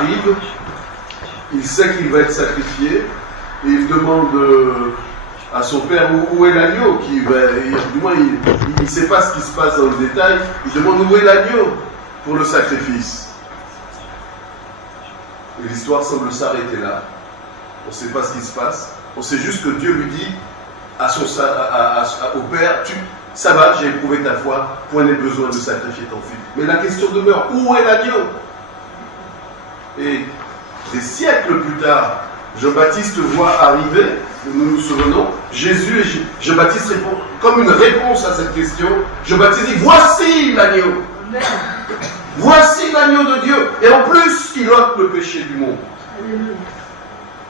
arrive, il sait qu'il va être sacrifié, et il demande à son père où est l'agneau, du moins il ne sait pas ce qui se passe dans le détail, il demande où est l'agneau pour le sacrifice. Et l'histoire semble s'arrêter là. On ne sait pas ce qui se passe, on sait juste que Dieu lui dit au père, ça va, j'ai éprouvé ta foi, point n'est besoin de sacrifier ton fils. Mais la question demeure, où est l'agneau? Et des siècles plus tard, Jean-Baptiste voit arriver, nous nous souvenons, Jésus et Jean-Baptiste répond comme une réponse à cette question. Jean-Baptiste dit, voici l'agneau. Voici l'agneau de Dieu. Et en plus, il ôte le péché du monde.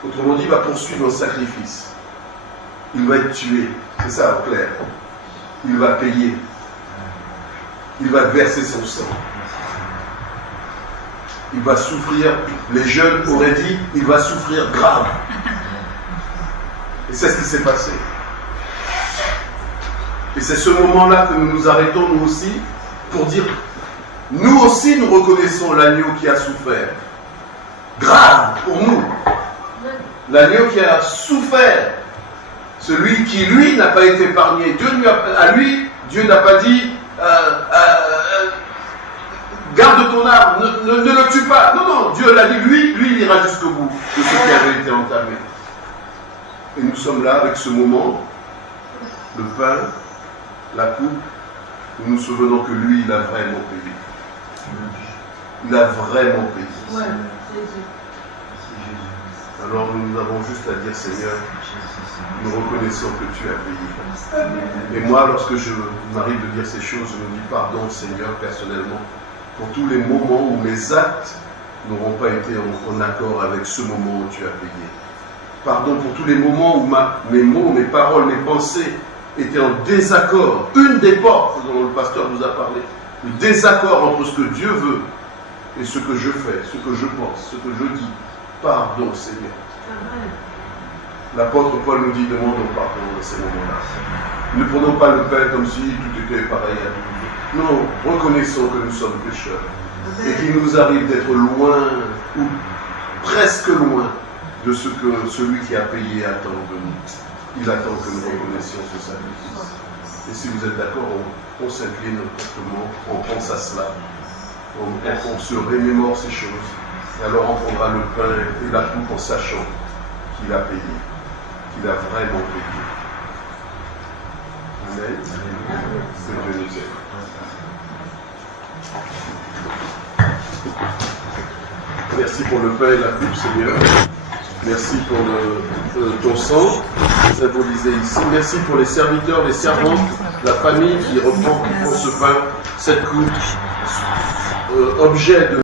Autrement dit, il va poursuivre un sacrifice. Il va être tué. C'est ça, en clair. Il va payer. Il va verser son sang. Il va souffrir. Les jeunes auraient dit, il va souffrir grave. Et c'est ce qui s'est passé. Et c'est ce moment-là que nous nous arrêtons, nous aussi, pour dire, nous aussi, nous reconnaissons l'agneau qui a souffert. Grave pour nous. L'agneau qui a souffert. Celui qui, lui, n'a pas été épargné. Dieu n'a pas dit garde ton âme, ne le tue pas. Non, non, Dieu l'a dit, lui, il ira jusqu'au bout de ce qui avait été entamé. Et nous sommes là avec ce moment, le pain, la coupe, où nous nous souvenons que lui, il a vraiment payé. Il a vraiment payé. Alors nous avons juste à dire, Seigneur, nous reconnaissons que tu as payé. Et moi, lorsque je m'arrive de dire ces choses, je me dis pardon, Seigneur, personnellement, pour tous les moments où mes actes n'auront pas été en accord avec ce moment où tu as payé. Pardon pour tous les moments où mes mots, mes paroles, mes pensées étaient en désaccord. Une des portes dont le pasteur nous a parlé, le désaccord entre ce que Dieu veut et ce que je fais, ce que je pense, ce que je dis. Pardon, Seigneur. L'apôtre Paul nous dit, demandons pardon dans ces moments-là. Ne prenons pas le pain comme si tout était pareil à nous. Non, reconnaissons que nous sommes pécheurs et qu'il nous arrive d'être loin ou presque loin de ce que celui qui a payé attend de nous. Il attend que nous reconnaissions ce sacrifice. Et si vous êtes d'accord, on s'incline proprement, on pense à cela, on se remémore ces choses. Et alors on prendra le pain et la coupe en sachant qu'il a payé, qu'il a vraiment payé. Amen. Que Dieu nous aide. Merci pour le pain et la coupe, Seigneur. Merci pour ton sang symbolisé ici. Merci pour les serviteurs, les servantes, la famille qui prend ce pain, cette coupe, objet de